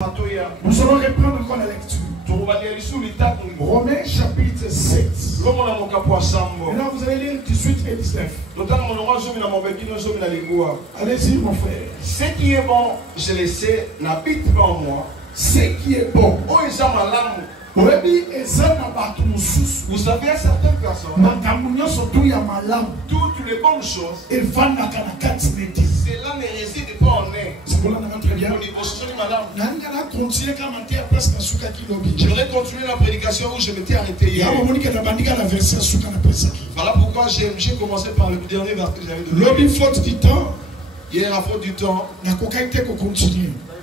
Nous allons reprendre encore la lecture. Romains chapitre 7. Maintenant vous allez lire 18 et 19. Allez-y mon frère. Ce qui est bon, je le sais, n'habite pas en moi. Ce qui est bon. Vous savez, à certaines personnes, toutes les bonnes choses, cela ne réside pas en eux. C'est pour là qu'on très bien. J'aimerais continuer la prédication où je m'étais arrêté hier. Voilà pourquoi j'ai commencé par le dernier verset que j'avais donné. Hier, à faute du temps, n'a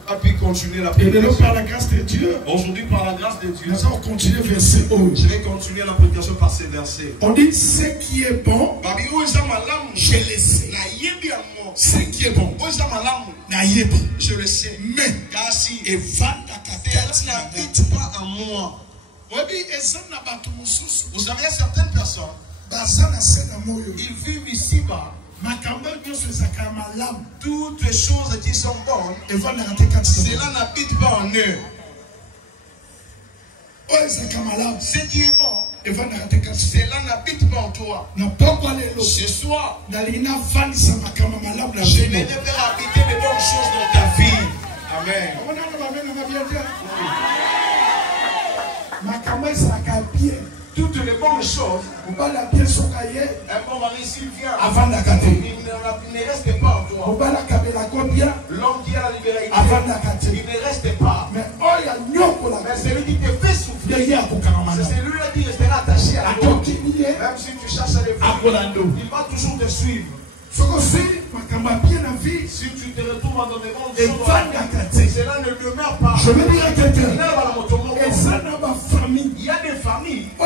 pas pu continuer la et prédication. par la grâce de Dieu, Aujourd'hui, par la grâce de Dieu, nous allons continuer verset 11. je vais continuer la prédication par ces versets. On dit ce qui est bon, je le sais. Ce qui est bon, Je le sais. mais Kasi, et cela n'habite pas en moi. Vous savez, il y a certaines personnes, ils vivent ici-bas. Toutes les choses qui sont bonnes, cela n'habite pas en eux. Ce qui est bon, cela n'habite pas en toi. Ce soir, je vais te faire habiter de bonnes choses dans ta vie. Amen. Toutes les bonnes choses, un bon mari s'il vient, il ne reste pas en toi. L'homme qui a la libéralité, il ne reste pas. Mais celui qui te fait souffrir, c'est celui-là qui restera attaché à toi. Même si tu cherches à le voir, il va toujours te suivre. Si tu te retrouves dans des bonnes choses, cela ne demeure pas. Je veux dire à quelqu'un, il y a des familles où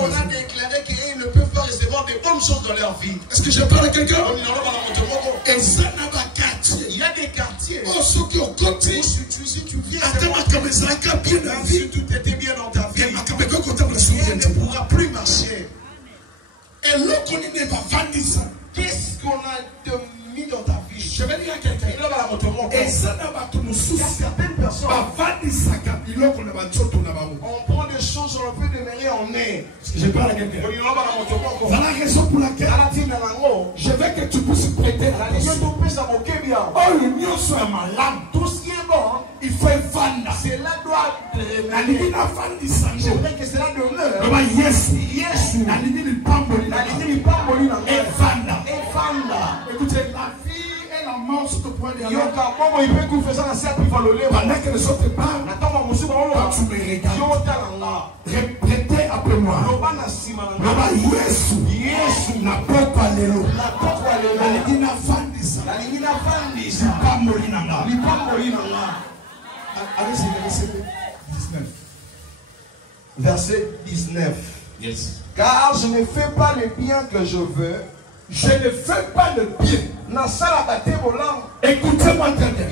on a déclaré qu'ils ne peuvent pas recevoir des bonnes choses dans leur vie. est-ce que je parle à quelqu'un? Il y a des quartiers Oh, ceux qui ont côté, si tu viens, même si tout était bien dans ta vie, rien ne pourra plus marcher. Qu'est-ce qu'on a mis dans ta vie? Je vais dire à quelqu'un, Il y a certaines personnes, on prend des choses, on peut demeurer en eux. est-ce que je parle à quelqu'un? Voilà la raison pour laquelle je veux que tu puisses prêter l'attention. Tout ce qui est bon, Il faut vendre. cela doit J'aimerais J'aimerais que cela demeure. Écoutez, la vie et la mort sont au point de Il pendant que les autres parlent, quand tu me regardes, répétez après moi. Baba Yesu na pokwa lelo. Nalingi na fandisa. Lipamboli nanga. Allez-y, verset 19. Verset 19. Yes. Car je ne fais pas le bien que je veux. Je ne fais pas le bien. Écoutez-moi très bien.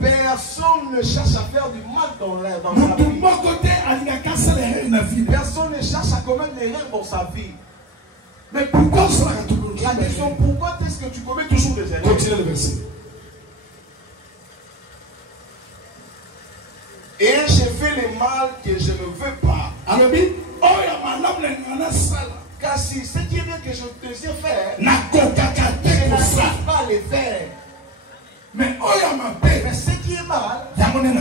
Personne ne cherche à faire du mal dans la vie. Personne ne cherche à commettre l'erreur dans sa vie. Mais pourquoi cela? La question, pourquoi est-ce que tu commets toujours des erreurs? Continuez le verset. Et j'ai fait le mal que je ne veux pas. Alors, Car si ce qui est bien que je désire faire, je na n'arrive pas à le faire. mais Mais ce qui est mal,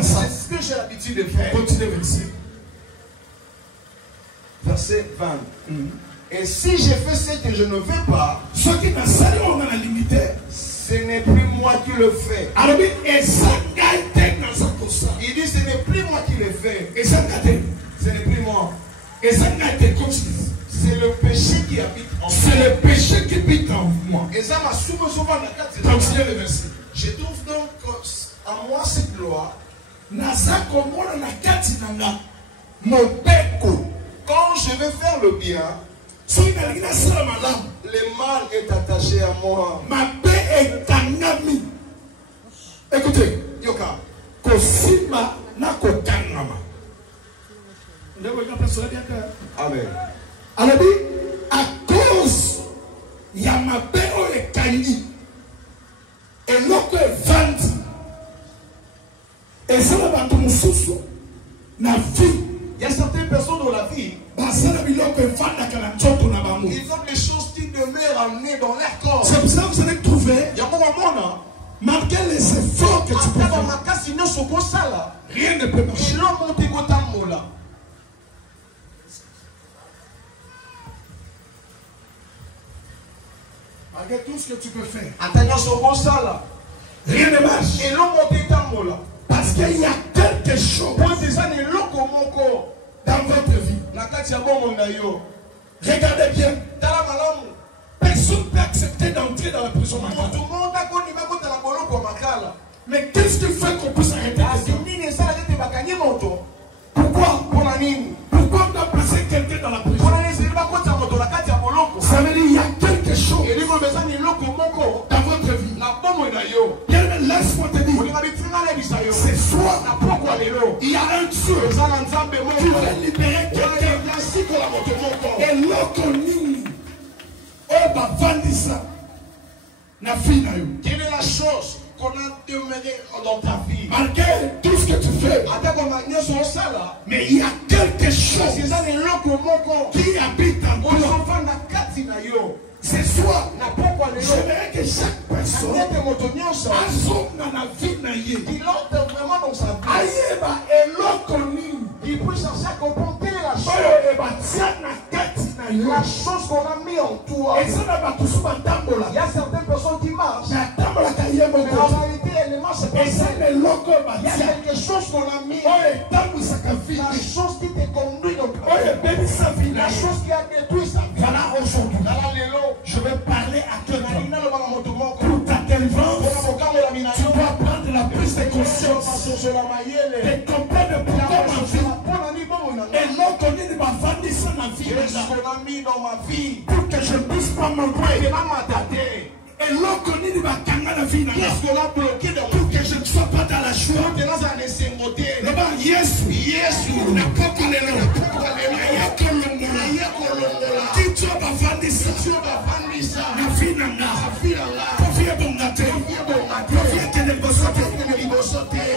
c'est ce que j'ai l'habitude de faire. continuez le verset. Verset 20. Et si je fais ce que je ne veux pas, Ce qui n'a sali on a limité. ce n'est plus moi qui le fais. Alors, et ça gagne dans sa cosa. Il dit ce n'est plus moi qui le fais. Et ça gagne. Ce n'est plus moi. Et ça gagne continue. C'est le péché qui habite en moi. C'est le péché qui habite en moi. Et ça m'a souvent dans la carte. Continuez le verset. Je trouve donc en moi cette loi. Nazakomona na kati nanga mobeko. Quand je veux faire le bien, Soki nalingi nasala malamu, le mal est attaché à moi. mabe ekangami. Écoutez, Yoka. kosimba na kokangama. Ndeko ina personne bien que. Amen. Alors dit à cause ya mabe o bakangi eloko evandi eza na bato mosusu na vie. Il y a certaines personnes dans la vie, basala biloko evandaka na nzoto na bango. ils ont des choses qui demeurent amenées dans leur corps. C'est pour ça que vous allez trouver, malgré les efforts que tu peux faire, rien ne peut marcher. Malgré tout ce que tu peux faire, rien ne marche. Parce qu'il y a quelque chose dans votre vie. Regardez bien. Personne ne peut accepter d'entrer dans la prison. Mais qu'est-ce qui fait qu'on puisse arrêter? Pourquoi? Pourquoi on doit passer quelqu'un dans la prison? Ça veut dire qu'il y a quelque chose dans votre vie. Bien, laisse-moi te dire, c'est soit il y a un Dieu qui va libérer quelqu'un. Et l'autre ligne, oh bah vandisa, na fille na yo. Quelle est la chose qu'on a demeuré dans ta vie? Malgré tout ce que tu fais, mais il y a quelque chose qui habite en toi. C'est soit, j'aimerais que chaque personne assume dans la vie na ye. Aïeba eloko nini il peut chercher à comprendre la chose. La chose qu'on a mis en toi. Il y a certaines personnes qui marchent. Mais en réalité, elles ne marchent pas. Il y a quelque chose qu'on a mis. La chose qui te conduit dans ta vie. La chose qui a détruit sa vie. Voilà aujourd'hui. Je vais parler à quelqu'un. Pour ta délivrance, tu dois prendre la prise de conscience. Et comprendre pourquoi ma vie. Et l'autre dit de ma famille, ça ma vie. Dans ma vie, pour que je ne puisse pas m'envoyer. Et l'autre dit de ma kanga la vie. Qu'est-ce qu'on a bloqué dans pour que je ne sois pas dans la joie. Là-bas, yes, n'a pas collé là. Qui tu vas vendre ça? La vie n'a pas. Profite bon gâté. Profite que les bossotés.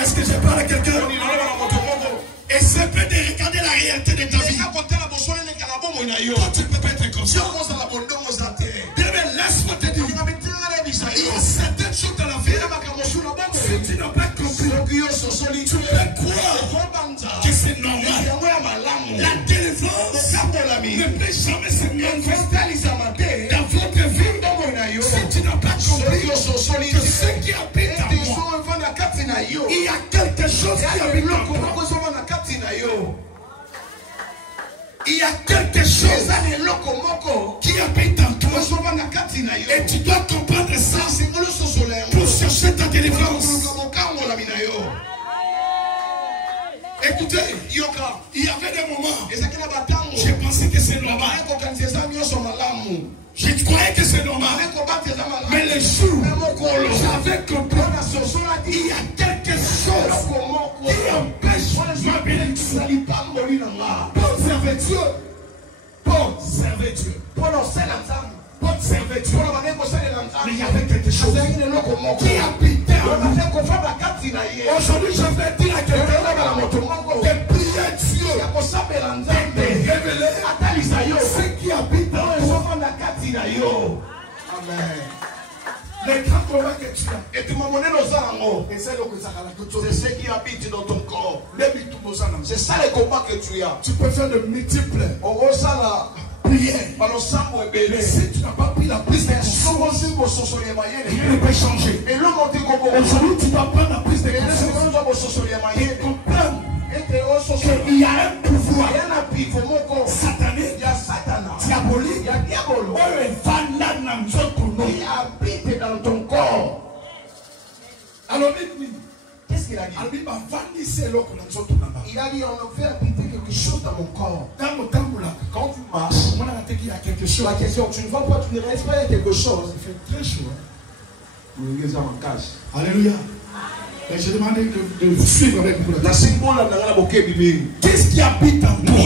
Est-ce que je parle à quelqu'un? Essaie de regarder la réalité de ta vie. Toi, tu peux pas être conscient. Laisse-moi te dire. Il y a certaines choses dans la vie. Si tu n'as pas compris, tu peux croire que c'est normal. La délivrance ne peut jamais se manifester dans votre vie. Si tu n'as pas compris que ce qui habite en moi, il y a quelque chose qui habite en moi. Il y a quelque chose qui habite en toi. Et tu dois comprendre ça pour chercher ta délivrance. Écoutez, il y avait des moments, j'ai pensé que c'est normal. Je croyais que c'est normal. Mais le jour, j'avais compris. Il y a quelque chose qui empêche ma bénédiction. Pour servir Dieu. Pour servir Dieu. Pour servir Dieu. Mais il y avait quelque chose qui habitait en nous. Aujourd'hui, je vais dire à quelqu'un de prier Dieu. De révéler ce qui habite en toi. Amen. Les grands combats que tu as. Et tu m'as donné nos âmes. C'est ce qui habite dans ton corps. C'est ça les combats que tu as. Tu peux faire de multiples prières. Mais si tu n'as pas pris la prise de conscience, rien ne peut changer. Aujourd'hui, tu dois prendre la prise de conscience et comprendre qu'il y a un pouvoir satanique, diabolique, qui habite dans ton corps. Alors, qu'est-ce qu'il a dit? Il a dit, on fait habiter quelque chose dans mon corps. Quand tu marches, la question, tu ne vois pas, tu ne restes pas quelque chose. Il fait très chaud. Alléluia. Et je demandais de suivre avec vous. Qu'est-ce qui habite en toi?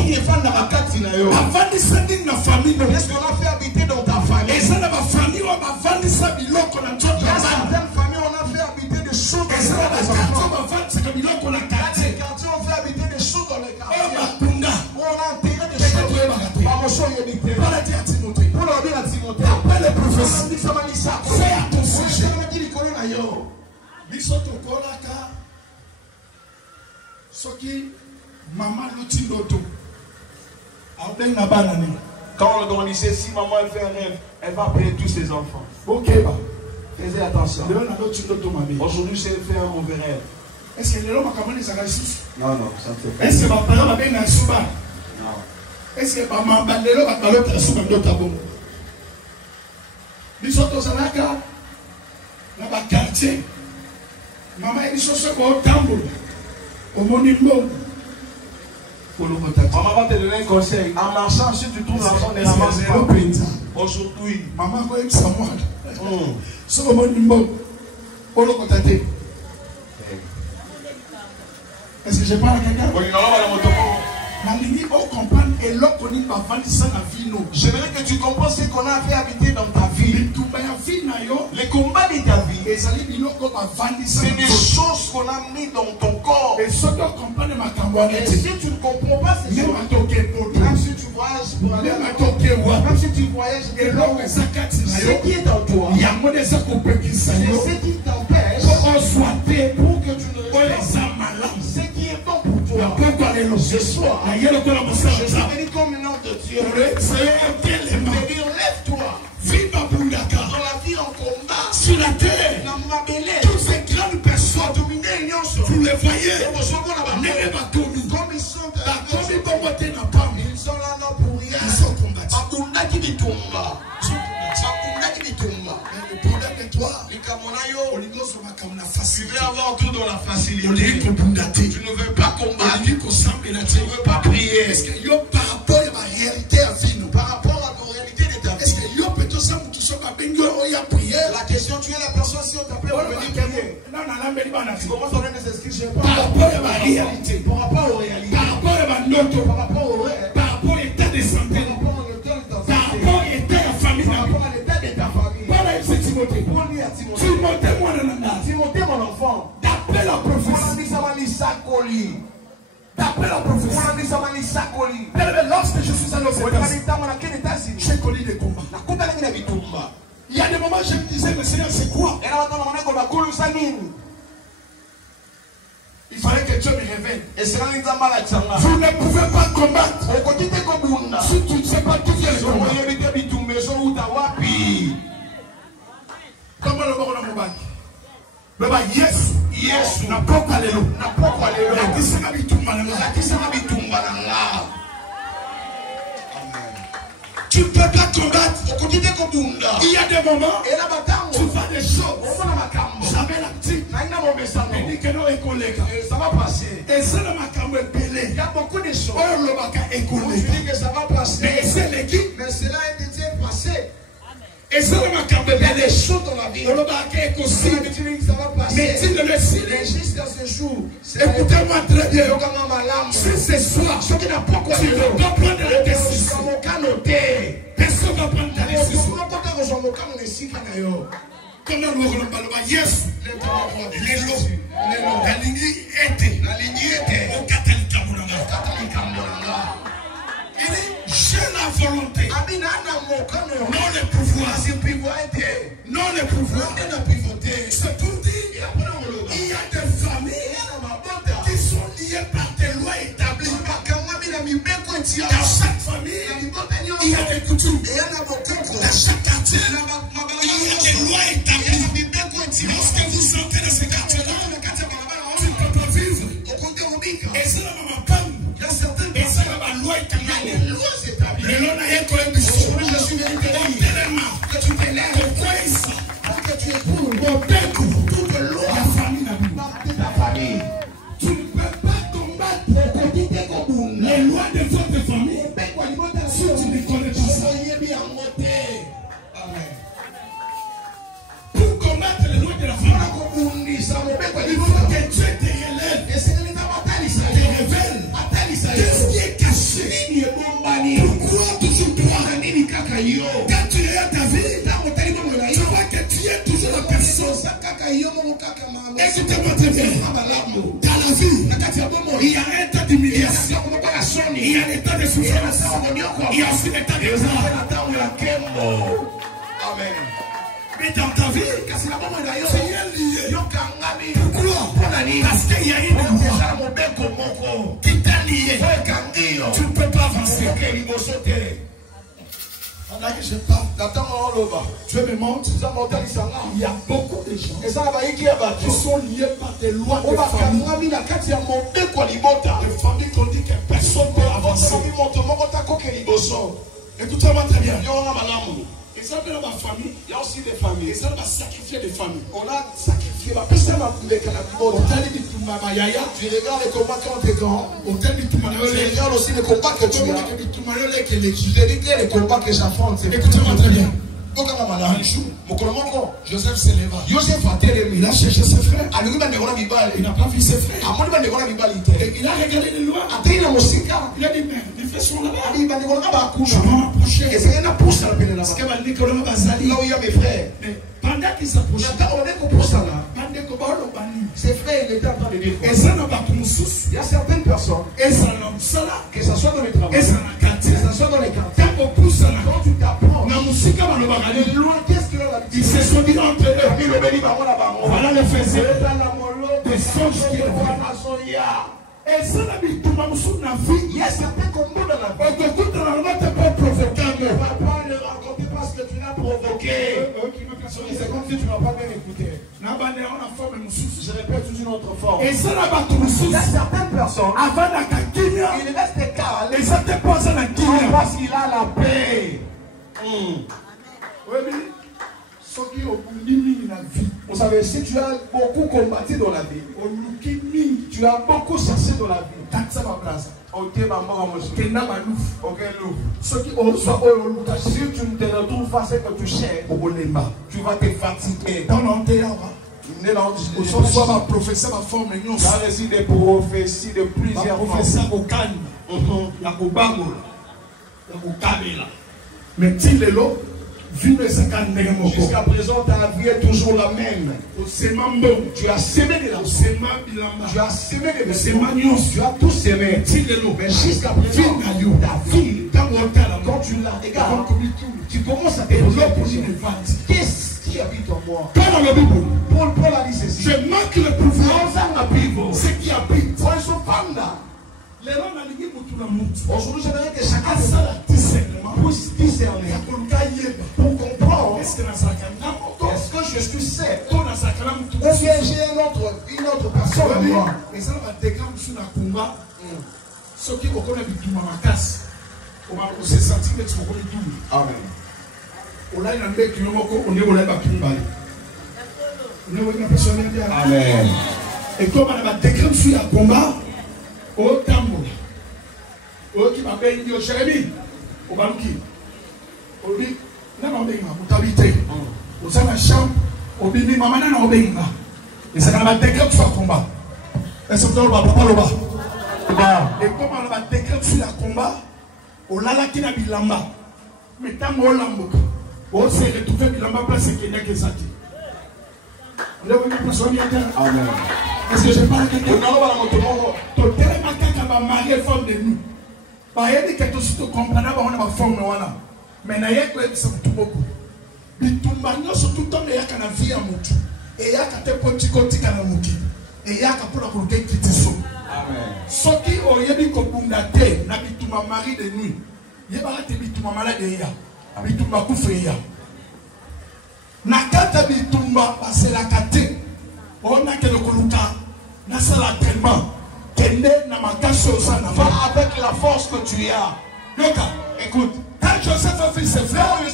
Avant de s'habiter dans la famille, est-ce qu'on a fait habiter prophétie fait à ton sujet. Biso tokolaka soki maman lotindoto abenga banani. Quand on organisait, si maman elle fait un rêve, elle va appeler tous ses enfants. Ok, faisez attention. Aujourd'hui, c'est fait un mauvais rêve. Est-ce que les hommes ont des agressions? Non, non, ça ne fait pas. Est-ce que ma parole a bien un souba? Non. Est-ce que ma maman les hommes ont un souba d'autre à bon? Nous sommes au Zanaka, dans le quartier. Maman est chaussée au tambour, au monimbo. Maman va te donner un conseil. En marchant, si tu trouves l'argent, ne ramasse pas. Aujourd'hui, maman va être sans moi. Sur le monimbo, pour le contacter. Est-ce que je parle à quelqu'un? J'aimerais que tu comprennes ce qu'on a fait habiter dans ta vie. Les combats de ta vie, c'est des choses qu'on a mis dans ton corps. Et si tu ne comprends pas ces choses, même si tu voyages pour aller même si tu voyages, ce qui est en toi, c'est ce qui t'empêche pour que tu ne restes pas. Ce qui est bon pour toi, ce soir, je suis venu comme un homme de Dieu. Je vais dire, lève-toi. Dans la vie en combat, sur la terre, toutes ces grandes personnes, vous les voyez, comme ils sont là pour rien, ils sont combattus. Tu veux avoir tout dans la facilité. Tu ne veux pas combattre. Tu ne veux pas prier. Est-ce que par rapport à ma réalité à vie, par rapport à nos réalités de ta vie, est-ce que la question, tu es la personne si on t'appelle pour venir prier. Tu commences à donner des excuses. Par rapport à ma réalité, par rapport aux réalités, par rapport à ma note, par rapport au rêve, par rapport à l'état de santé, par rapport à l'état de ta santé, par rapport à l'état de la famille, par rapport à l'état de ta famille. Voilà, c'est Timothée. Prends-lui à Timothée. Timothée, mon enfant. D'après la prophétie. D'après la prophétie. Lorsque je suis allé aux États-Unis, j'ai connu des combats. Il y a des moments où je me disais, mais Seigneur, c'est quoi? Il fallait que Dieu me révèle. Vous ne pouvez pas combattre si tu ne sais pas tout ce que combat. Comment le monde a Baba yes na pokwa lelo la kisana bitumba na tu ne peux pas combattre. Il y a des moments tu fais des choses jamais l'actif ça va passer et c'est le makambo épelé. Il y a beaucoup de choses que ça va passer mais cela est déjà passé. Et ça il y a des choses dans la vie. Ça va passer. Mais jusqu'à ce jour, écoutez-moi très bien. Si ce soir, tu ne dois pas prendre la décision. Personne ne va prendre la décision. Comment nous allons parler? Yes. La ligne était. Au catholique. J'ai la volonté. Non le pouvoir. Non le pouvoir. C'est pour dire il y a des familles qui sont liées par des lois établies. Dans chaque famille, il y a des coutumes. Dans chaque quartier, il y a des lois établies. Lorsque vous sortez de ce quartier-là, tu ne peux pas vivre. Et c'est la maman pomme. Et c'est la maman loi établie. Mais l'on a un collègue. Je suis venu te dire que tu t'élèves. Pourquoi ça? Parce que tu es pour mon père, toute loi. La famille n'a plus. Ta famille. Tu ne peux pas combattre les lois de votre famille si tu ne connais pas ça. Pour combattre les lois de la famille, il faut que Dieu te relève. Te révèle. Qu'est-ce qui est caché? Pourquoi toujours toi? Quand tu es à ta vie, tu vois que tu es toujours la personne. Écoutez-moi très bien. Dans la vie, il y a un état d'humiliation. Il y a un état de souffrance. Il y a aussi un état de gloire. Amen. Mais dans ta vie, c'est lié. Pourquoi? Parce qu'il y a une loi qui t'a lié. Tu ne peux pas avancer. Pendant que je parle, Dieu me montre, il y a beaucoup de gens qui sont liés par des lois de famille. Les familles qu'on dit que personne ne peut avancer. Écoutez-moi très bien. Et ça, dans ma famille, il y a aussi des familles. Et ça, on va sacrifier des familles. On a sacrifié la personne à tu regardes les combats qui ont été grands. Tu regardes aussi les combats que tu as. Je te dis les combats que j'affronte. Écoutez-moi très bien. Joseph s'éleva. Il a cherché ses frères. Il n'a pas vu ses frères. Et il a regardé les lois. Il a dit, mais les frères sont là-bas. Je vais m'approcher. Là où il y a mes frères. Mais pendant qu'il s'approchait, ses frères étaient en train de dire quoi? Il y a certaines personnes, que ce soit dans les travaux, que ce soit dans les quartiers, quand tu t'approches, les lois, qu'est-ce qu'il a? Ils se sont dit entre eux, voilà le faisait des songes qui et ça n'a mis tout le monde sur la vie. Il y a certains combats dans la vie. Et que tout le monde ne peut pas provoquer. Tu ne vas pas le raconter parce que tu l'as provoqué. C'est comme si tu ne m'as pas bien écouté. Je répète sous une autre forme. Et ça n'a pas tout le monde. Il y a certaines personnes. Avant la caquine, il reste calme. Et ça te pose à la caquine. Parce qu'il a la paix. Oui, oui. Vous savez, si tu as beaucoup combattu dans la vie, tu as beaucoup cherché dans la vie. Si tu ne te retrouves pas ce que tu cherches, tu vas te fatiguer. Tu as reçu des prophéties de plusieurs fois. Mais jusqu'à présent, ta vie est toujours la même. Tu as semé de la tu as semé de la tu as tout semé. Mais jusqu'à présent, ta vie, quand tu l'as, regarde, tu commences à te poser qu'est-ce qui habite en moi? Paul a dit ceci. Je manque le pouvoir. Ce qui habite. Aujourd'hui, j'aimerais que chacun puisse discerner pour comprendre est-ce que je suis seul ou bien j'ai une autre personne en moi. Amen. Et comme on a décrit sur un combat, au tambour, au qui m'a payé au Jérémie, au Balouki, au dit, non, vous habitez, au sein de la chambre, au bini, maman, non, obéima. Et ça m'a décrit sur un combat. Et c'est pour papa le bas. Et comme on a décrit sur un combat, au lalaki na bilamba, mais tant au lambo, au s'est retrouvé bilamba parce qu'il n'y a que ça. Amen. Est-ce que je parle de quelqu'un? Tu as marié femme de nous. Il y a des gens qui comprennent la forme. Mais il y a des gens qui beaucoup. Il y a des gens qui ont vie à Moutou. Et il y a des gens qui ont Moutou. Et il y a des gens qui ont ceux qui ont dit que vous avez mari de nuit. Il y a des gens qui ont malade de ya. Il y a des gens qui ont nakata bitumba pasela kate ona ke lokoluka na sala tellement kende na makaso sana va avec la force que tu as. Yoka, écoute, quand Joseph a fait ses frères, il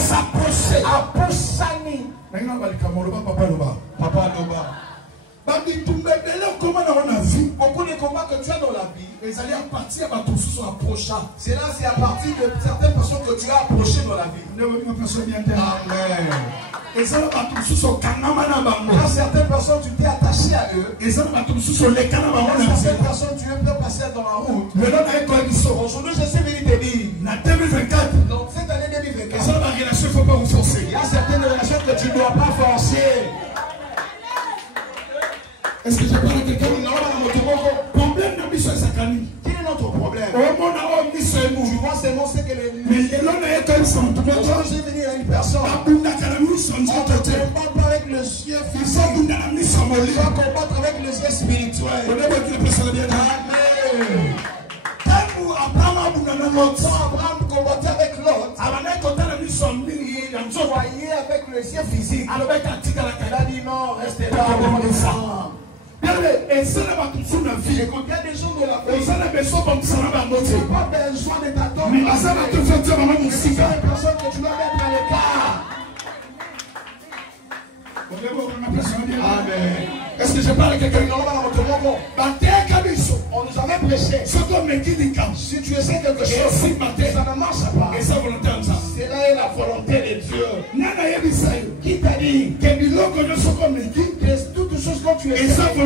s'approchait à Poussani. Maintenant va le kamoloba papa loba. Beaucoup de combats que tu as dans la vie, les alliés à partir de tout ce approchant. C'est là, c'est à partir de certaines personnes que tu as approché dans la vie. Amen. Et ça va tout ce quand certaines personnes tu t'es attaché à eux. Et ça va tout ce certaines personnes tu peux passer dans la route. Aujourd'hui je sais venir te dire. Donc cette année 2024. Il y a certaines relations que tu ne dois pas forcer. Est-ce que je parle à quelqu'un? Problème d'ambition et sakani. Quel est notre problème? Tu vois seulement ce que les Aujourd'hui, venir à une personne. On ne combat pas avec le ciel physique. On va combattre avec le ciel spirituel. Amen. Abraham combattait avec l'autre. Il voyait avec le ciel physique. Il a dit non, restez là. Il y a des gens de la vie. Tu n'as pas besoin de ta tombe. C'est une personne que tu dois mettre à l'écart. Amen. Est-ce que je parle à quelqu'un? On nous avait prêché. Si tu essaies quelque chose, ça ne marche pas. C'est là est la volonté de Dieu. Qui t'a dit que toutes choses que tu essaies, et ça ne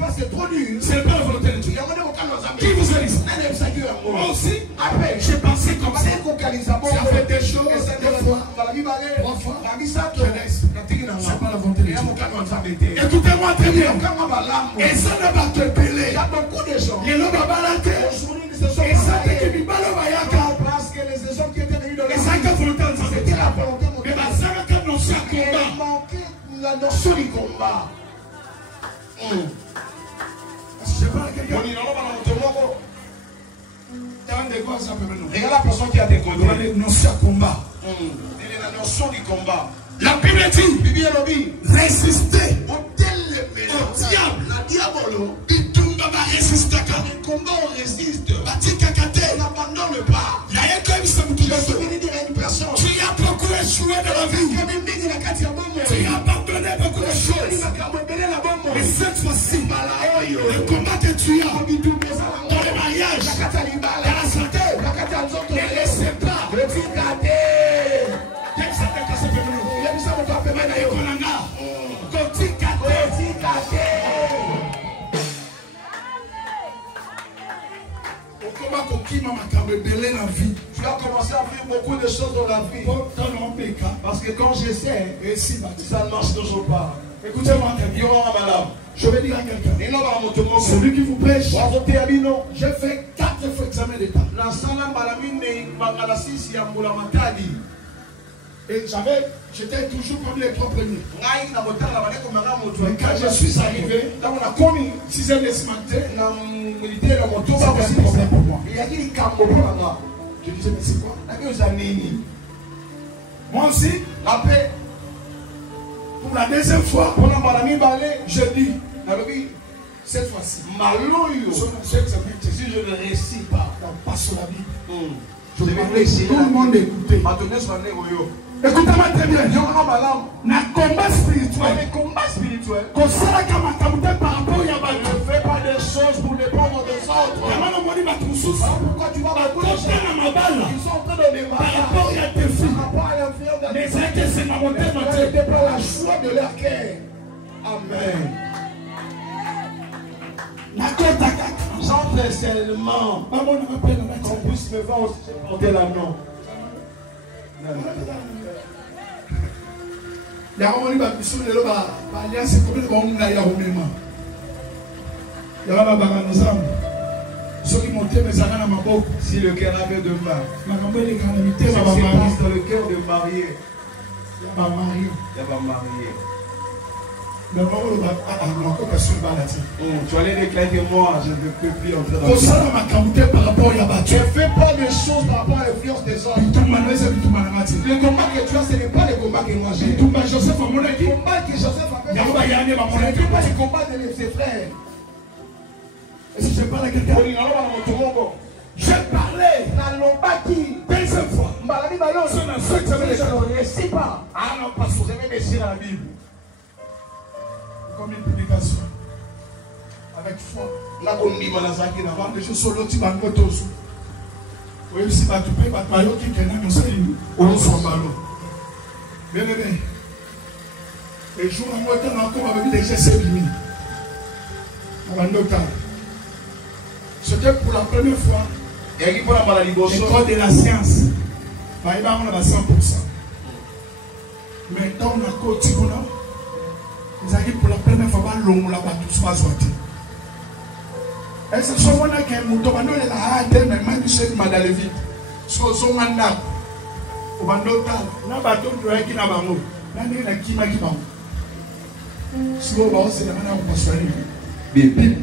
pas, c'est trop dur. C'est pas la volonté de Dieu. Qui vous a dit ça? Moi aussi, j'ai pensé comme ça. J'ai fait des choses, trois fois. C'est pas la volonté de Dieu. Écoutez-moi très bien. Et ça ne va te peler. Il y a beaucoup de gens. Et l'homme va balader. Et ça te dit, parce que les hommes qui étaient venus de et ça que volonté de Dieu. c'était la volonté de Mais Dieu. ça va que non, c'est un Il combat. manquait la notion du combat. Je parle à quelqu'un. Regarde la personne qui a des côtés. Non, c'est un combat. Elle est la notion du combat. La Bible dit, Bibi Elobi. résister Au diable. La diabolo. Résister. Comment on résiste? On n'abandonne pas. Il y a un comme ça, Je suis venu dire à une personne. tu as beaucoup échoué dans la vie. Tu as abandonné beaucoup de choses. Mais cette fois-ci, le combat que tu as dans le mariage, dans la santé, ne laissez pas. Tu as commencé à vivre beaucoup de choses dans la vie. Parce que quand j'essaie, ça ne marche toujours pas. Écoutez-moi, Il y aura un malade. je vais dire à quelqu'un. Et là, on va monter mon Celui qui vous prêche, nom. j'ai fait 4 fois examen d'état. La salle malamine, la six, il y a un matadi. Et j'étais toujours parmi les 3 premiers. Mais Et quand je suis arrivé, dans la commune, 6h de ce matin, la militaire, la moto, c'était un problème pour moi. il y a dit cambo pour là. Je disais, mais c'est quoi? Moi aussi, La paix, pour la deuxième fois, pour la malamine balai, je dis, cette fois-ci, maloyo. Si je ne réussis pas, pas sur la Bible. je vais essayer. Tout le monde écouter. Maintenant, sur la oyo. Écoutez-moi très bien. Il y aura un malade. Na combat Dans spirituel. les combats spirituels, Qu'on sera comme un camouflage par rapport à Yabal. ne fais pas des choses pour dépendre des autres. Pourquoi tu vas battre les gens? Ils sont en train de démarrer. Par rapport à l'influence de n'était pas la choix de leur cœur. Amen. J'entre seulement qu'on puisse me voir aussi porter la main. Si le cœur avait de main, c'est dans le cœur de marier. Il va marier. Tu allais déclarer que moi, je ne peux plus entrer dans le cœur. Tu ne fais pas des choses par rapport à l'influence des autres. Le combat que tu as, ce n'est pas le combat que moi j'ai. Le combat que Joseph avait, ce n'est pas le combat de ses frères. Est-ce que je parle à quelqu'un? J'ai parlé La Lombaki, deuxième fois. je ne réussis pas. Ah non, parce que vous avez laissé la Bible. Comme une publication. Avec foi. La Kondima la Zakina. Avant de jouer solo, tu vas me toser. Oui, si tu peux, tu vas te qui est là, nous sommes au son ballon. Bien aimé. Et jour en moitié, on a encore avec des GC Bimi. C'était pour la première fois. L'école de la science. On a 100%. Mais dans la côte, ils arrivent pour la première fois, l'homme là-bas, tout se passe. Est-ce que ce qu'on a qu'un mouton, on a la hâte, mais même si c'est mal à la vie. So manda. Obandota na bato qui na bango. Na ni na kima ki bango. So ba ose na na ko swali. Bébé.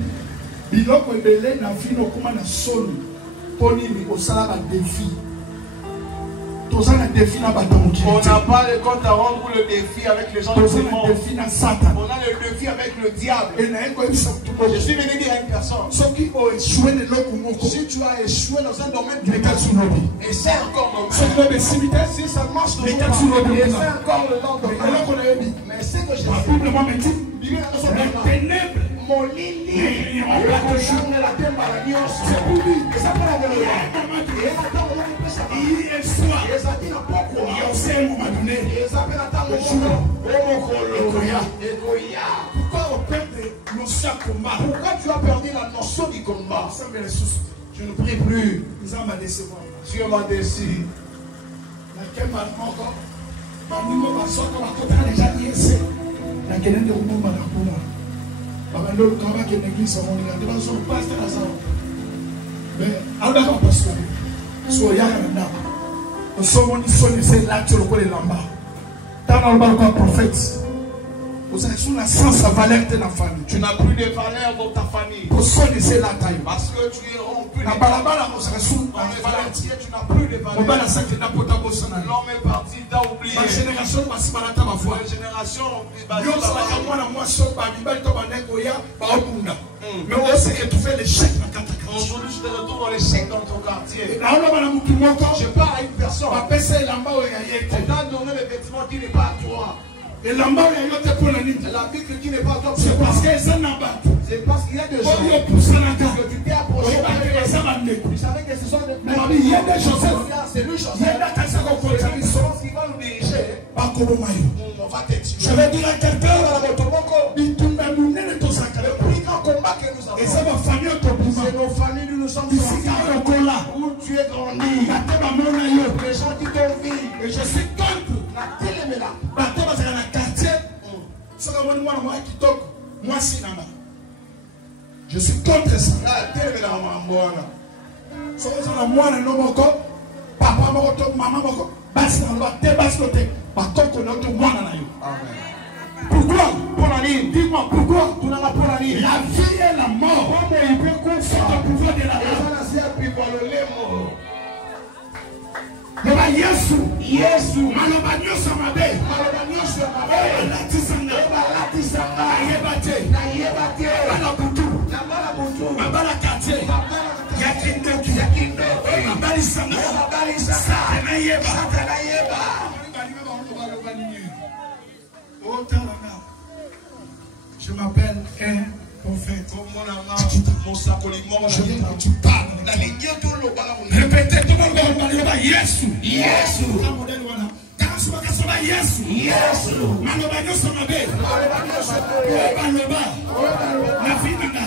Biloko ebele na fino kuma na solo. Poni ni osala ba défi. On n'a pas le compte à rendre pour le défi avec les gens de ce monde. On a le défi avec le diable. Je suis venu dire à une personne, si tu as échoué dans un domaine, essaie encore dans le si ça marche dans essaie encore le domaine. Mais c'est que j'ai dit, Molini, on va te joindre la thème à la nuance. Et ça peut la vérité. Et attends, on peut ça. Et soit. Et ça dit n'importe quoi. Et on sait un moment donné. Et ça peut attendre le jour. Pourquoi on perd la notion de combat? Pourquoi tu as perdu la notion du combat? Je ne prie plus. Dieu m'a déçu. Dieu m'a déçu. Laquelle m'a encore. Nous avons déjà dit laquelle est le moment de la Babando kama ke l'église on est là son pasteur à ça mais alors d'accord pasteur so ya na on somoni c'est là tu le connais là-bas dans le bas prophète vous avez sur la sens à valeur de la famille tu n'as plus de valeur dans ta famille pour sonner c'est la taille parce que tu es rompu la balabala on serait sous dans les valeurs tu n'as plus de valeur on va la sac na pota bosana l'homme est parti t'as oublié la génération passe par la ta ma foi la génération yo ça la moi moi so ba bibali to baneko ya ba okunda mais on sait étouffer les chèques na kataka aujourd'hui je te retrouve dans les chèques dans ton quartier na on va la mutu moko je parle à une personne ba pesa elamba o ya yete on t'a donné le vêtement qui n'est pas à toi. Et la Bible qui n'est pas toi, c'est parce qu'il y a des gens que tu t'es approché. Tu savais que ce sont des gens. Il y a des gens. C'est lui, Joseph. Il y a des gens qui vont nous diriger. On va t'expliquer. Je vais dire à quelqu'un le plus grand combat que nous avons. Et c'est ma famille, c'est nos familles, nous sommes où tu es grandi. Les gens qui t'ont vu. Et je suis contre la télé là. Je suis contre ça. Pourquoi? Dis-moi pourquoi? La vie et la mort. Il peut confier le pouvoir de la mort. Loba Yesu, Yesu, maloba nyoso mabe, latisanga, yebate, bala butu, bala kate, yakindo, bali sanga, satana yeba. Je m'appelle un prophète. Je veux que tu parles. Répétez tout le monde. Yesu. Yesu. Yesu. Maloba nyoso mabe. Baloba. La finanga.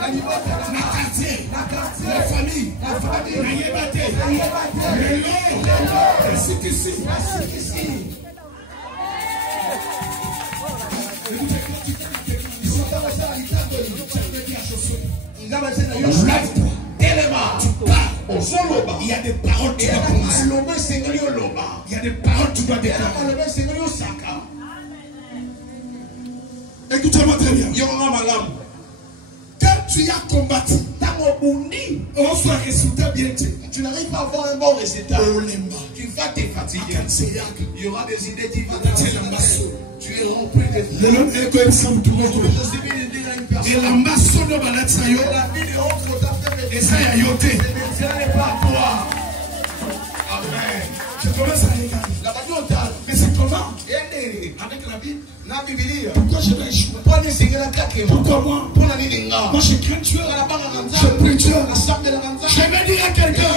La quartier. La famille. La yebate. Le sikisi. Il y a des paroles qui doivent prononcer. Il y a des paroles qui doivent déclarer. Écoutez-moi très bien. Quand tu as combattu, on soit résultat bien. Tu n'arrives pas à avoir un bon résultat. Tu vas te fatiguer. Il y aura des idées qui vont t'attirer. Tu es rempli de et la masse de Balatsayo, et ça y a yoté. Ce n'est pas toi. Amen. Je commence à regarder. Mais c'est comment? Avec la Bible. Pourquoi je vais échouer? Pourquoi moi? Moi je crains Dieu. Je prie Dieu. Je vais dire à quelqu'un.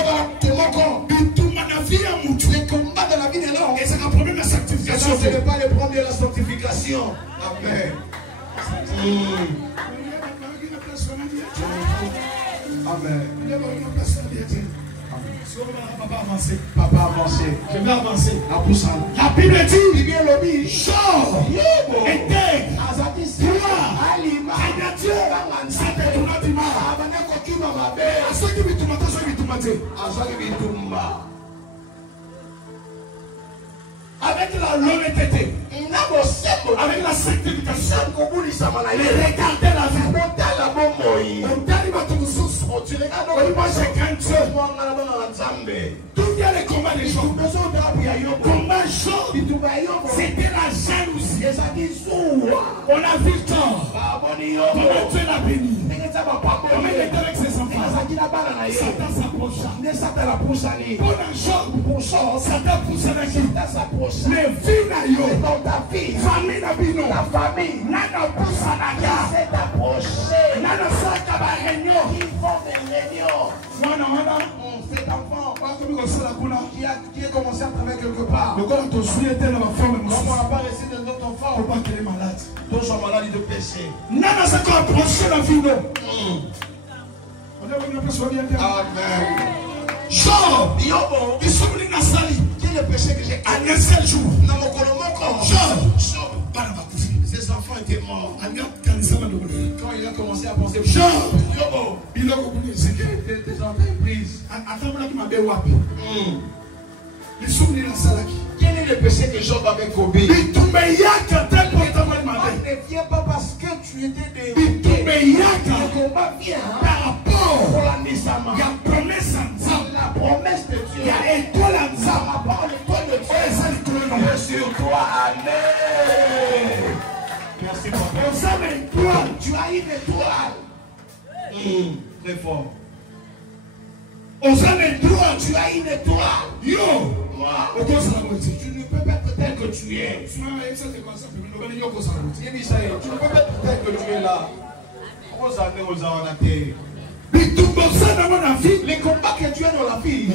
Les combats de la vie est là. Et c'est un problème de la sanctification. Ce n'est pas le problème de la sanctification. Amen. Amen. Papa avancé. Je vais avancer. La Bible dit, sort, intègre, toi, avec la l'honnêteté, avec la sanctification, les regarder la vie. Tu regardes, moi j'ai craint Dieu. D'où vient le combat des gens? Combat chaud, c'était la jalousie. On a vu tort. Comment Dieu l'a béni? Comment il était avec ses enfants? Satan s'approcha. Pour Satan pousse avec lui. Mais vie n'a yo. Famille n'a bino. La famille. Nana pousse à la gare. C'est approché. Nana sort à la réunion. Ils font des réunions. Cet enfant qui a commencé à travailler quelque part. Comment on n'a pas reçu de notre enfant? On pas qu'il est malade. Tous sont malades de péché. Nana s'est approché la vie. Amen. Job, il souligne la salie. Quel est le péché que j'ai commis? Un seul jour. Job, ses enfants étaient morts. Quand il a commencé à penser, Job, il a compris. C'était des entreprises. Il souligne la salie. Quel est le péché que Job avait commis? Il ne vient pas parce que tu étais des. Le combat vient par rapport à l'anissement. Il y a promesse en ça. La promesse de Dieu. Il y a étoile en ça. Par rapport à l'étoile de Dieu. Et sur toi, amen. Merci papa. On s'en met une étoile. Tu as une étoile. Très fort. On s'en met une étoile. Tu as une étoile. Yo. Tu ne peux pas être tel que tu es. Tu ne peux pas être tel que tu es là. Les combats que tu as dans la vie,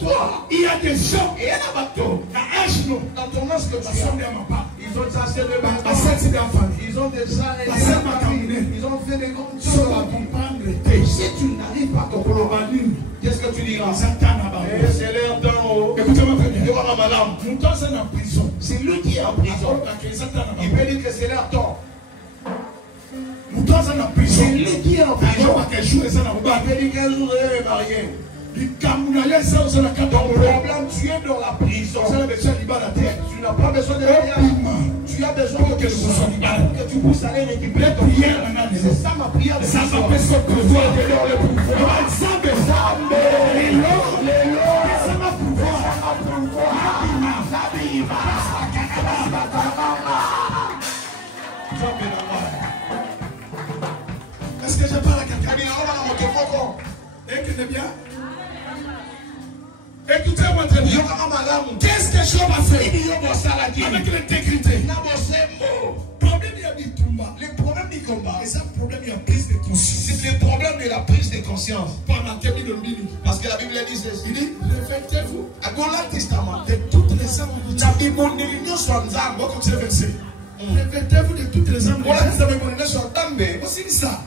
toi, il y a des gens et il y a dans ton âge que tu as. Ils ont chassé de bâtons, ils ont déjà ils ont fait des grandes choses à comprendre. Si tu n'arrives pas à comprendre, qu'est-ce que tu diras? C'est l'heure d'un haut. Écoutez-moi très bien. C'est lui qui est en prison. Il peut dire que c'est leur temps. C'est lui qui est en prison. Il peut dire qu'un jour il est marié. Ton problème, tu es dans la prison. Tu n'as pas besoin de rien. Tu as besoin que tu puisses aller récupérer ton prière. C'est ça ma prière. Ça s'appelle ce pouvoir. C'est le pouvoir. Est-ce que je parle à quelqu'un? Écoutez bien. Écoutez-moi très bien. Qu'est-ce que Job a fait avec l'intégrité? Le problème du combat, c'est un problème de la prise de conscience. C'est le problème de la prise de conscience. Parce que la Bible dit ceci. Il dit, référez-vous à l'Ancien Testament de toutes les âmes. La Bible dit, référez-vous de toutes les âmes. Aussi ça.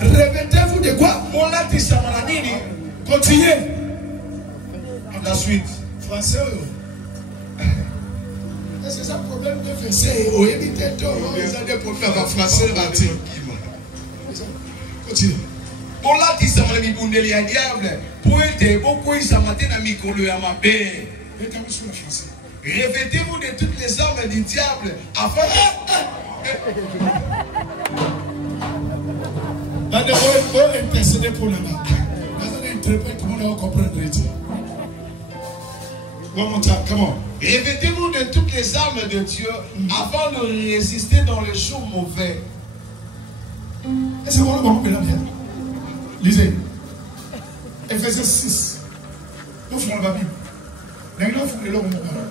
Répétez-vous de quoi? Continuez. La suite. Français. Est-ce que c'est un problème de français? Ils ont des problèmes avec français. Continue. Pour la tissamana mibundeli ya diable, pour être beaucoup isamate na mikolo ya mabe. Revêtez-vous de toutes les armes du diable afin de intercéder pour la marque. One more time, come on. Revêtez-vous de toutes les armes de Dieu afin de résister dans les jours mauvais. Est-ce que vous avez bien? Lisez. Ephésiens 6. Nous faisons la Bible. Maintenant, il faut que l'homme me parle.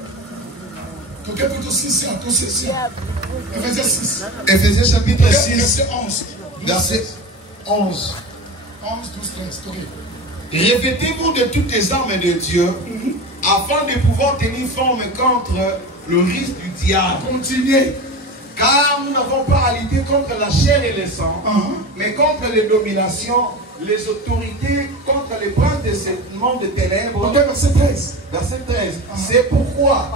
Plutôt 6, c'est Ephésiens 6. Ephésiens chapitre 6. Verset 11. Verset 11. 11, 12, 13. Revêtez-vous de toutes les armes de Dieu afin de pouvoir tenir forme contre le risque du diable. Continuez. Car nous n'avons pas à lutter contre la chair et le sang, mais Mais contre les dominations, les autorités, contre les princes de ce monde de ténèbres. Verset 13. Verset 13. C'est pourquoi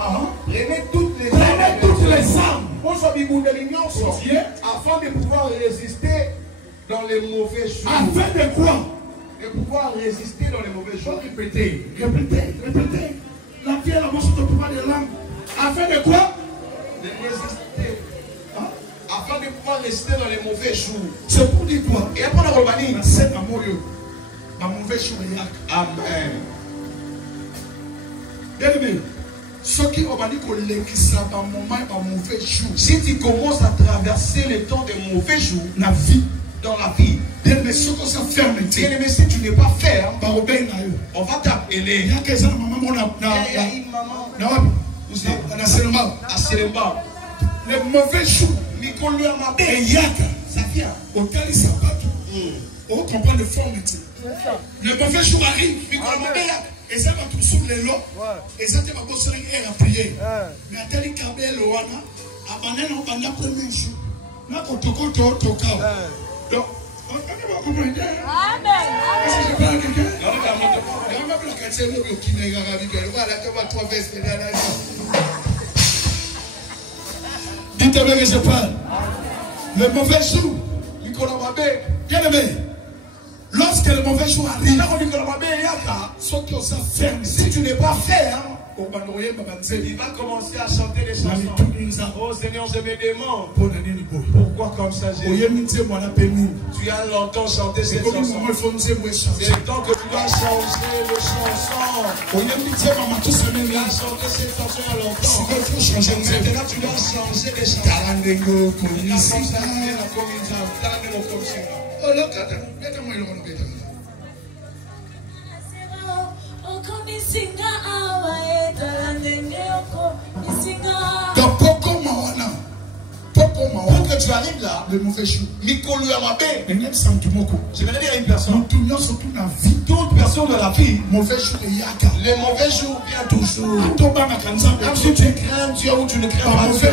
prenez toutes les armes afin de pouvoir résister dans les mauvais jours. Afin de quoi? De pouvoir résister dans les mauvais jours. Répétez. La vie est la motion de pouvoir de l'âme. Afin de quoi? De résister. Afin de pouvoir résister dans les mauvais jours. C'est pour dire quoi? Et après on a dit, c'est amour. Dans mauvais jour. Amen. Bien-aimé, ceux qui ont dit qu'on l'église dans un moment, dans mauvais jour. Si tu commences à traverser le temps de mauvais jours, la vie, dans la vie, bien-aimé, ceux qui sont fermes, bien-aimé, si tu n'es pas ferme, on va t'appeler. Il y a quelqu'un, maman, il y a une maman. Les mauvais jours. Et Yaka, ça vient. Au Cali Sabato. On comprend le fond maintenant. Le mauvais jour arrive. Et ça va tout sous les lots. Et ça te va bosser à prier. Mais à tel cas, Loana, à Manen, on va la premier jour. Là, on te compte au cas. Donc, on va comprendre. Amen. Est-ce que je parle à quelqu'un? On va plus casser le qui n'est pas ravi. Voilà, tu vas trois vestes. Dites-moi que je parle. Le mauvais jour, bien aimé, lorsque le mauvais jour arrive, si tu n'es pas ferme, il va commencer à chanter des chansons. Oh Seigneur, je me demande pourquoi comme ça tu as longtemps chanté cette chanson. C'est le temps que tu dois changer de chanson. Tu as chanté cette chanson il y a longtemps. Maintenant tu dois changer de chanson. Pour que tu arrives là, le mauvais jour. je vais dire à une personne, toute personne de la vie, mauvais jour et Yaka. Le mauvais jour vient toujours. Même si tu crains Dieu ou tu ne crains pas Dieu,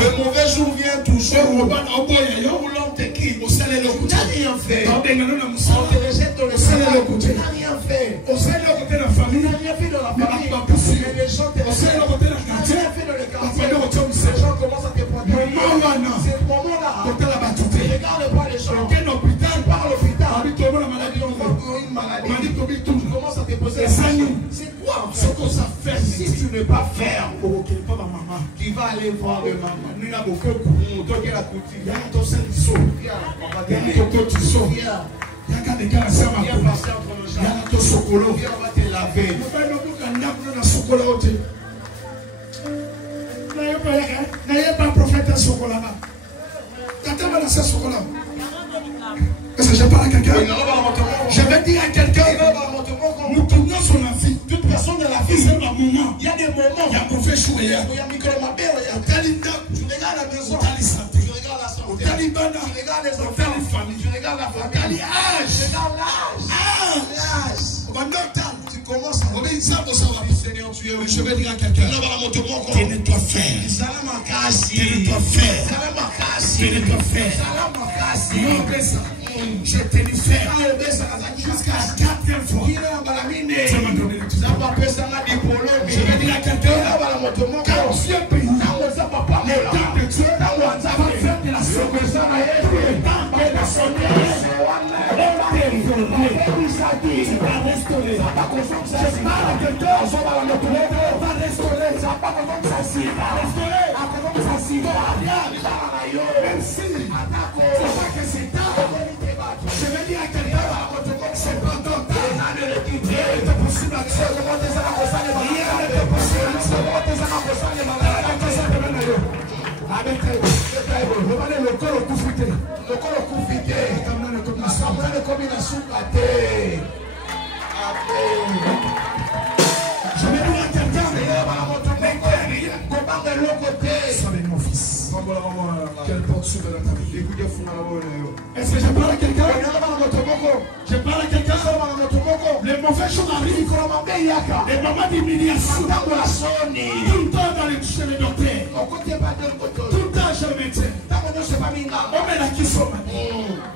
le mauvais jour vient toujours. Où l'on te quitte, tu n'as rien fait. On te rejette dans le salaire, tu n'as rien fait. Tu n'as rien fait dans la famille. Mais les gens te rejettent. Tu n'as rien fait dans le quartier. Les gens commencent à te protéger. C'est le moment-là. Tu ne regardes pas les gens. Tu pars à l'hôpital. Une maladie. Tu commences à te poser la question. C'est quoi ce que ça fait? Si tu n'es pas ferme, tu vas aller voir le maman. Toi qui es la couture. Viens passer entre nos jambes. Viens, on va te laver. N'ayez pas prophète chocolat. Est-ce que je parle à quelqu'un? Je vais dire à quelqu'un, nous tournons sur la vie. Toute personne de la vie, c'est un moment. Il y a des moments. Il y a mauvais jour. Il y a micro-mabel. Tu regardes la maison. Tu regardes la santé. Tu regardes les enfants. Tu regardes la famille. Tu regardes l'âge. Tu commences à obéir. Seigneur, tu es où? Je vais dire à quelqu'un, tiens-toi faire. Tiens-toi faire. Tiens-toi faire. Je t'ai dit faire. Jusqu'à la 4e fois. Tu m'as donné le tout. Je vais dire à quelqu'un, quand Dieu bénit, le temps de Dieu va faire de la sauveuse. Tu vas restaurer. Je parle à quelqu'un, va restaurer. Même si c'est pas que c'est tard. Je vais dire à quelqu'un, c'est pas ton temps. Rien n'est possible à Dieu. Rien n'est possible à je vais dire à quelqu'un, mon fils. Quelle porte s'ouvre dans ta vie? Est-ce que je parle à quelqu'un? Je parle à quelqu'un. Les mauvais jours arrivent. Les moments d'humiliation. Tout le temps chez les docteurs. Tout le temps chez le médecin. On met la qui somme.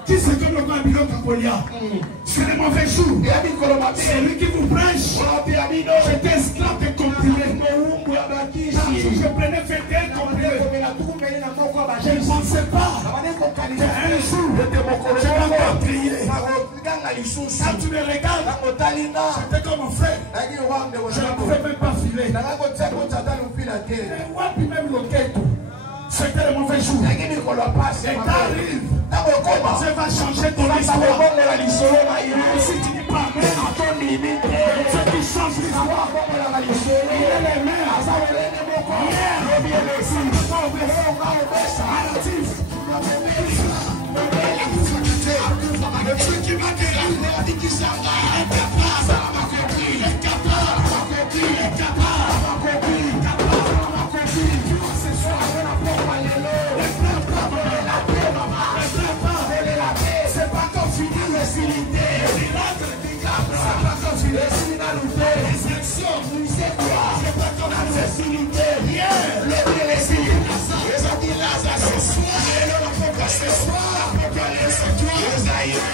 Qui c'est comme C'est le mauvais jour. C'est lui qui vous prêche. J'étais esclave de comprimés. Je prenais 21 comprimés. Je ne pensais pas qu'un jour, je vais encore prier. Quand tu me regardes, j'étais comme mon frère. Je ne pouvais même pas filer. Et même le ghetto. C'était le mauvais jour. Et t'arrives. Ça va changer ton histoire. Si tu dis pas amen, c'est qui change l'histoire. Il est les mains. Le truc qui m'a guéri, qui s'en va, c'est pas comme finir le cilinté. C'est pas comme finir le cilinté. Les actions, c'est quoi? C'est pas comme le cilinté. Le bien les cilintés. Les antillas, c'est soi. Et le pourquoi c'est soi. Pourquoi c'est toi. Les aïeux.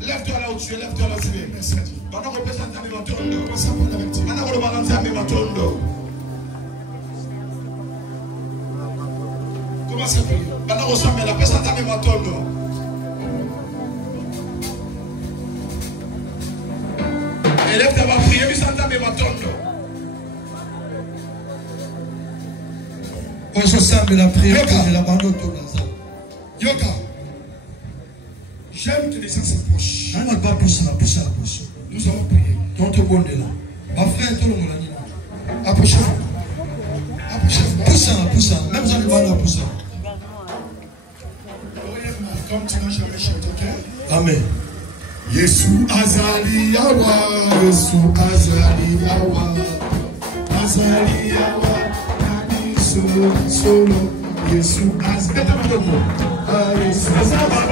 Lève-toi là où tu es, lève-toi là où tu es. Merci. Maintenant, représente à mes matondo. Maintenant, représente à mes matondo. Comment ça fait? Maintenant, ressemble la présente à mes matondo. Et lève-toi va prier, mais ça à mes matondo. On se semble la prière de la bande autour de ça. Yoka. J'aime que les gens s'approchent. Nous allons prier. Ton bon est là. Ma frère, tout le monde l'a dit. Approchez-vous. Approchez-vous. Poussa. Même si on est là, poussa. Comme tu n'as jamais chanté, ok? Amen. Yesu azali yawa. Yesu azali yawa. Azali yawa. Nani solo. Yesu azali yawa. Yesu azali yawa.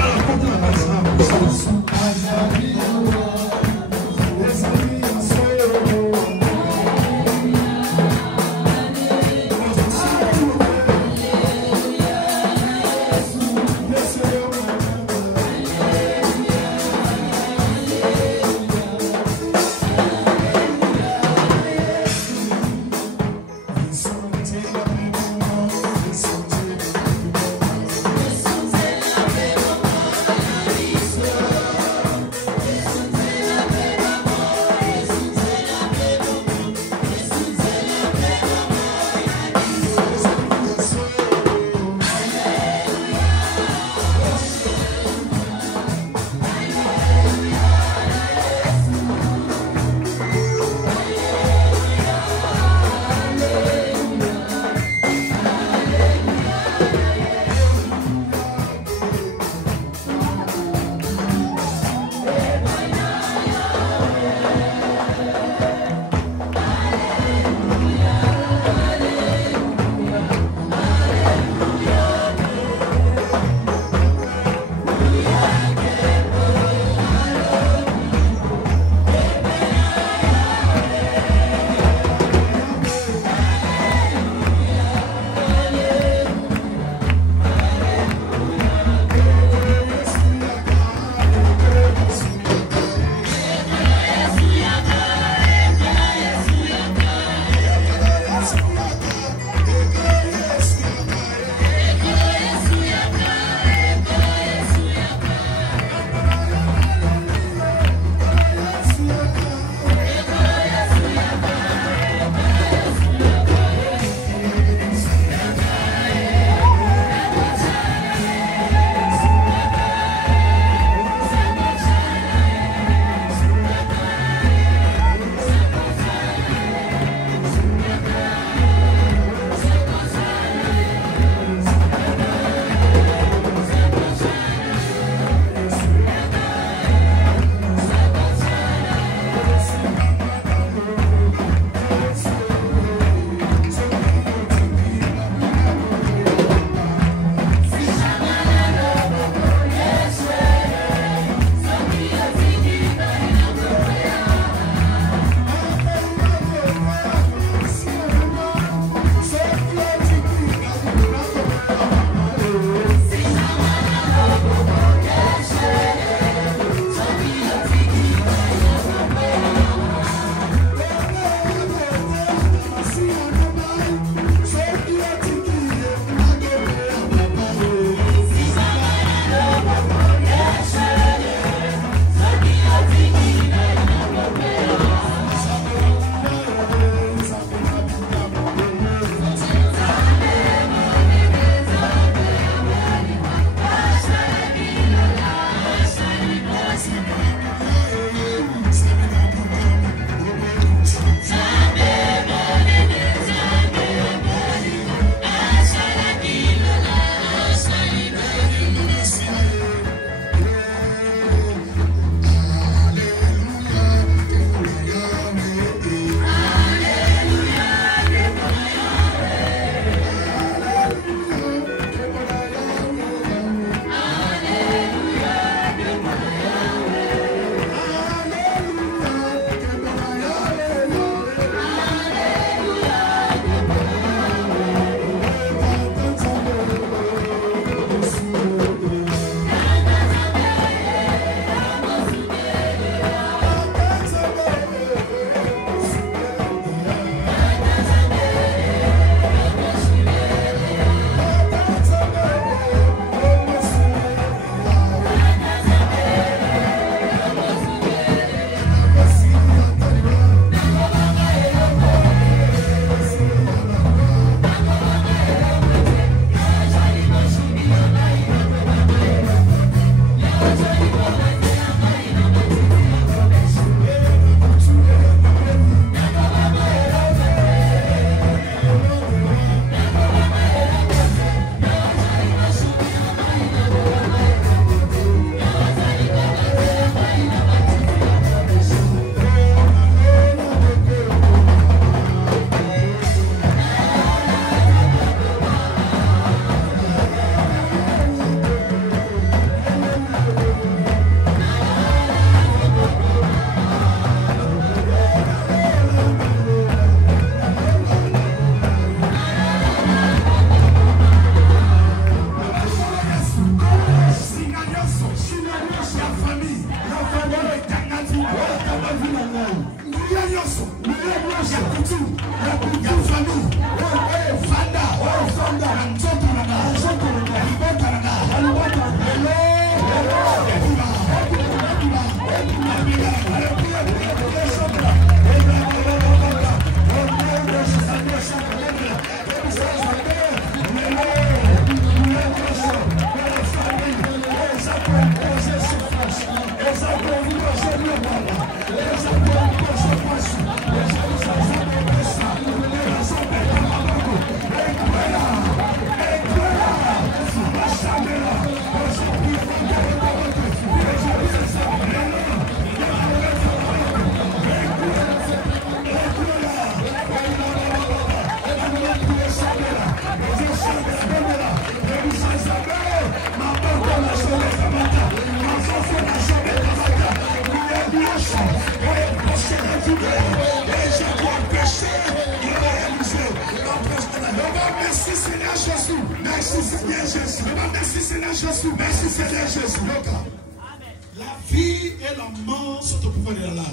La vie et la mort sont au pouvoir de la langue.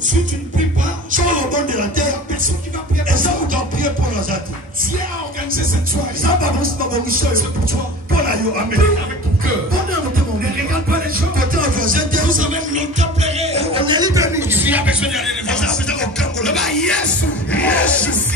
Si tu ne pries pas, sur le bord de la terre, personne qui va prier. Et ça, on doit prier pour la Zate. Dieu a organisé cette soirée. Ça va vous c'est pour toi. Pour la yo, amen. Prie avec ton cœur. Ne regarde pas les gens. Vous avez même longtemps pleuré. On est libre. Tu as besoin d'aller les voir. Ça au Congo. Là-bas, yes. Yes.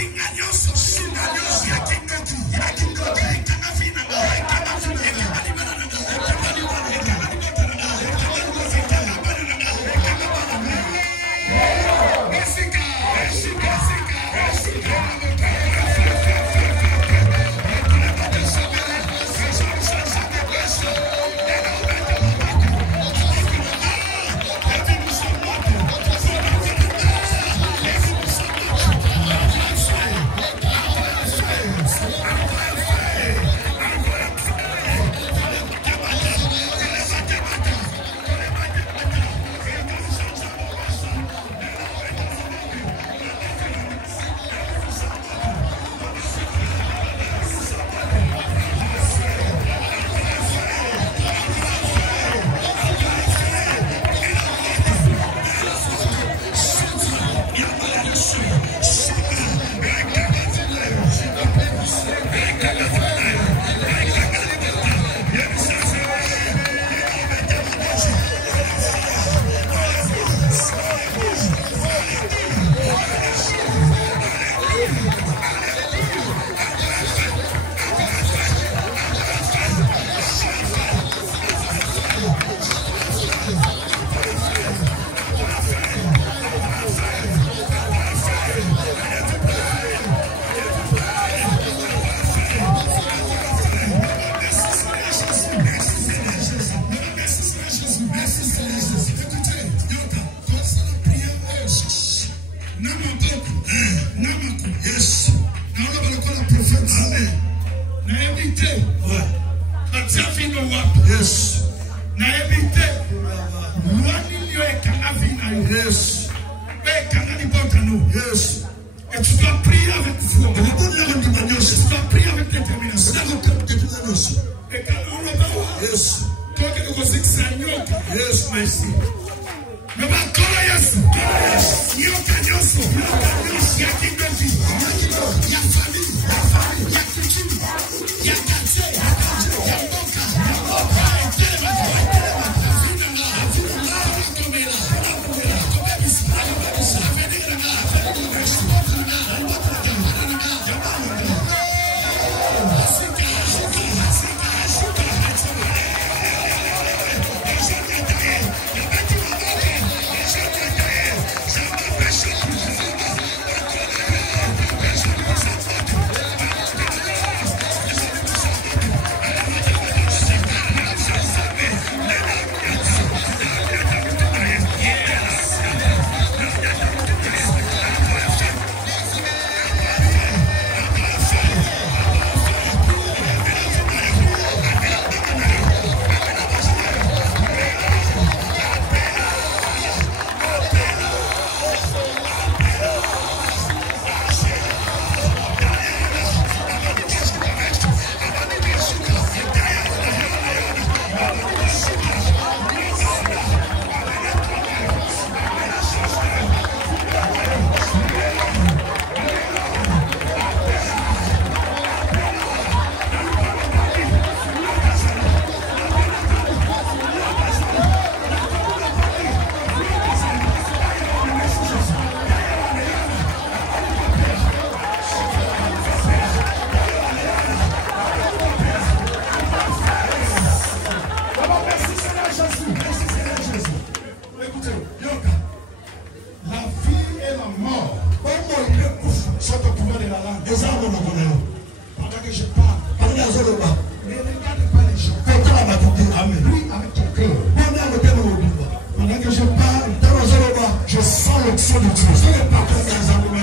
l'onction de Dieu.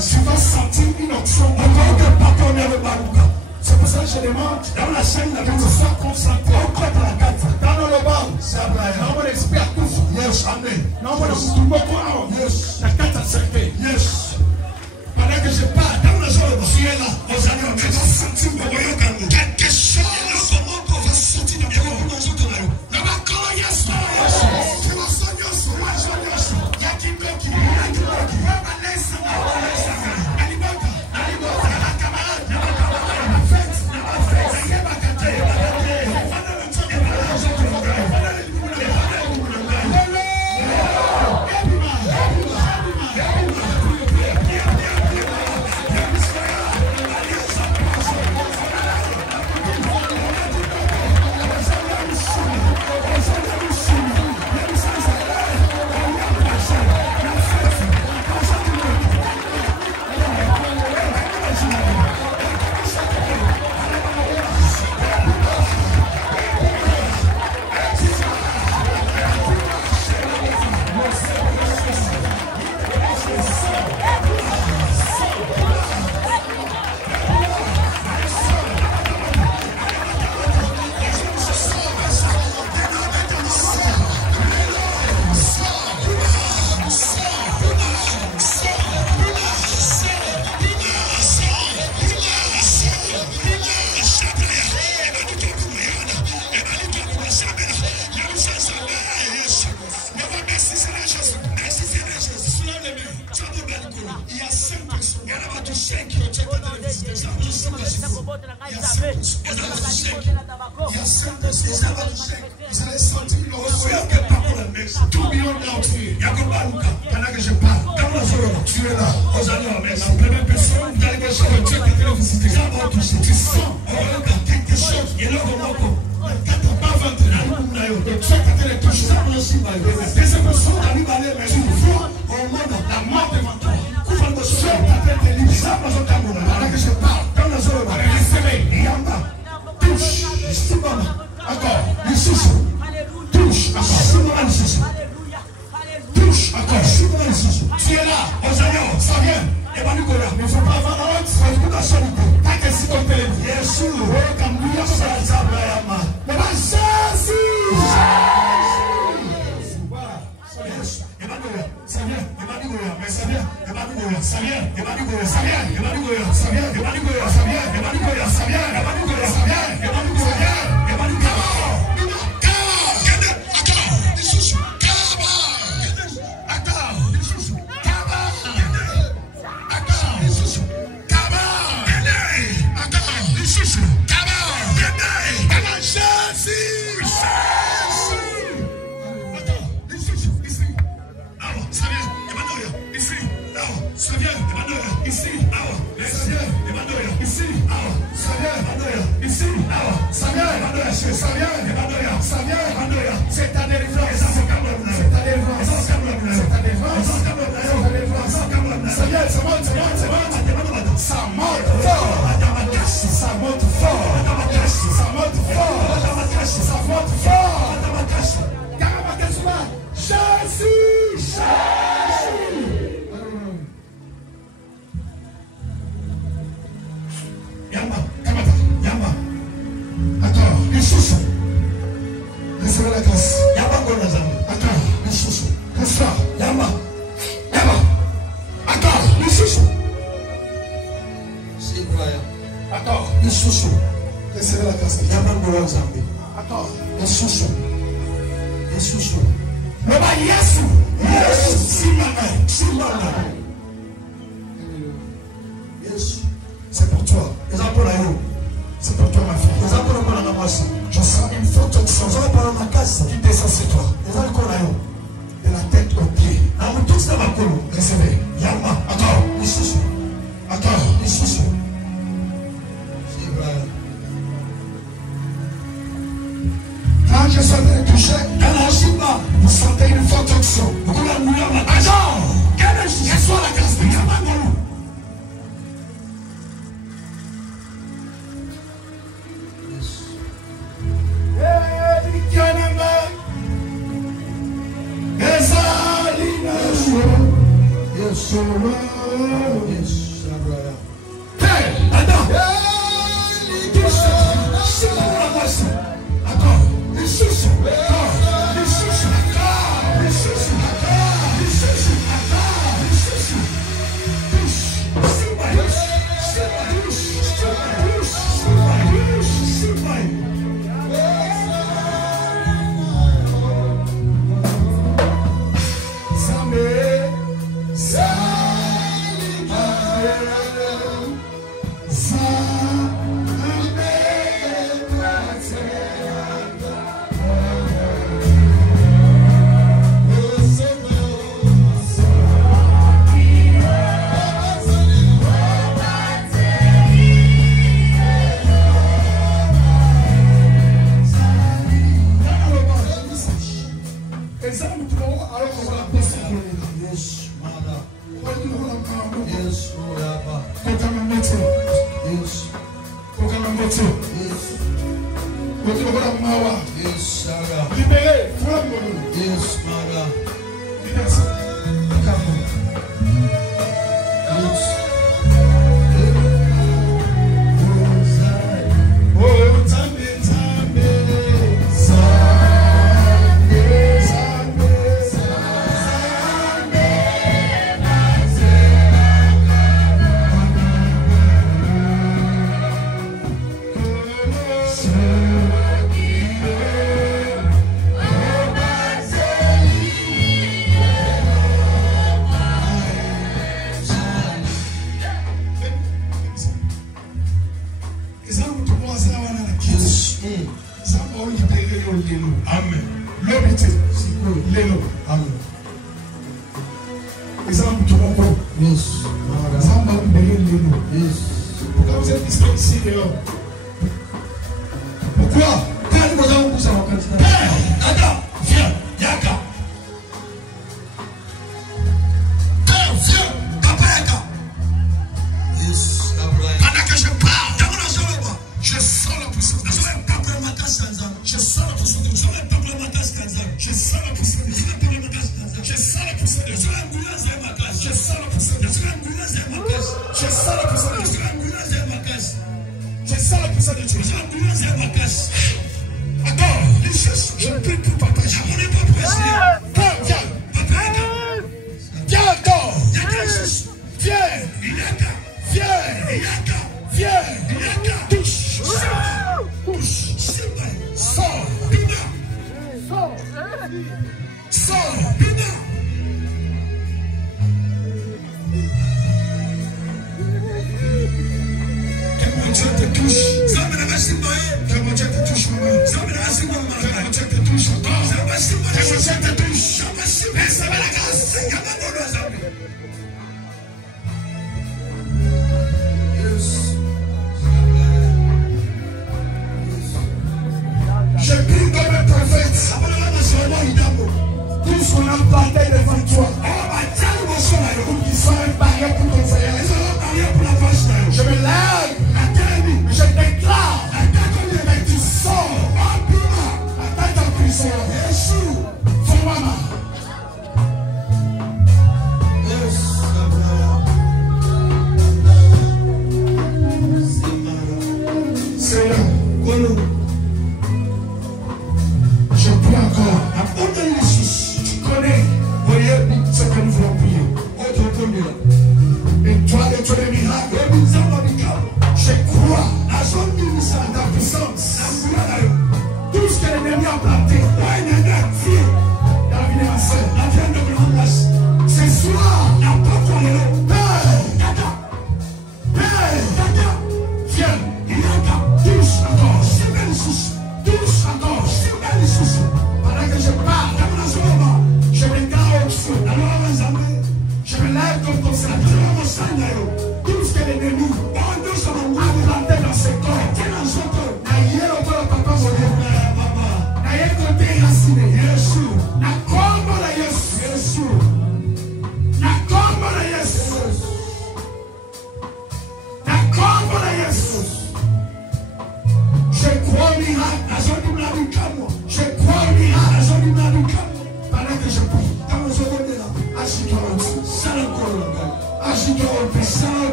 Tu vas sentir une onction encore que pardonner le barouka. C'est pour ça que je demande dans la chaîne de la sois concentré. Dans le bas, c'est Abraham. On expert tout. Yes, amen. Non, on a tout beaucoup. Yes. La carte a certé. Yes. Pendant que je parle, dans le jour, tu es là. Aux années, tu vas sentir mon royaume calme. Quelque chose là, comment on va sortir dans le royaume dans le royaume. Là-bas, quand il y a ça, tu vas soigner ce royaume. Il y a qui bloque, il y a qui bloque. Il y a qui bloque. C'est pour toi. C'est pour toi, ma fille. Je sens une forte onction qui descend sur toi. De la tête aux pieds. Recevez. Yama. Attends. Quand je serai touché, vous sentez une forte onction. Attends. Quelle soit la grâce de Yama. Yes. Tout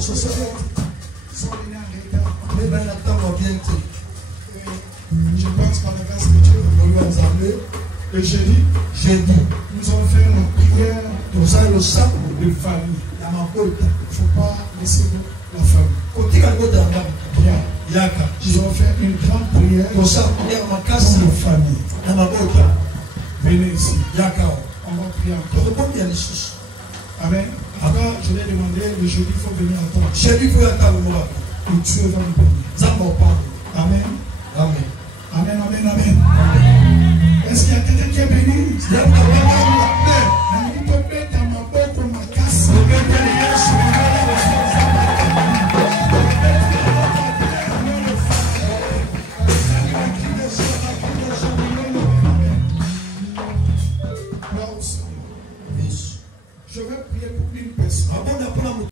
Ce soir, ils sont venus en retard. Mais ben, la table va bien être. Je pense par la grâce de Dieu, on lui a ensemblé. Et jeudi, nous allons faire la prière de famille. Il ne faut pas laisser la famille. Bien. Ils vont faire une grande prière de famille. Venez ici. On va prier encore. Amen. Alors, je l'ai demandé, le jeudi, il faut venir attendre. Et Dieu va nous bénir. Amen. Amen. Amen. Amen. Est-ce qu'il y a quelqu'un qui est béni?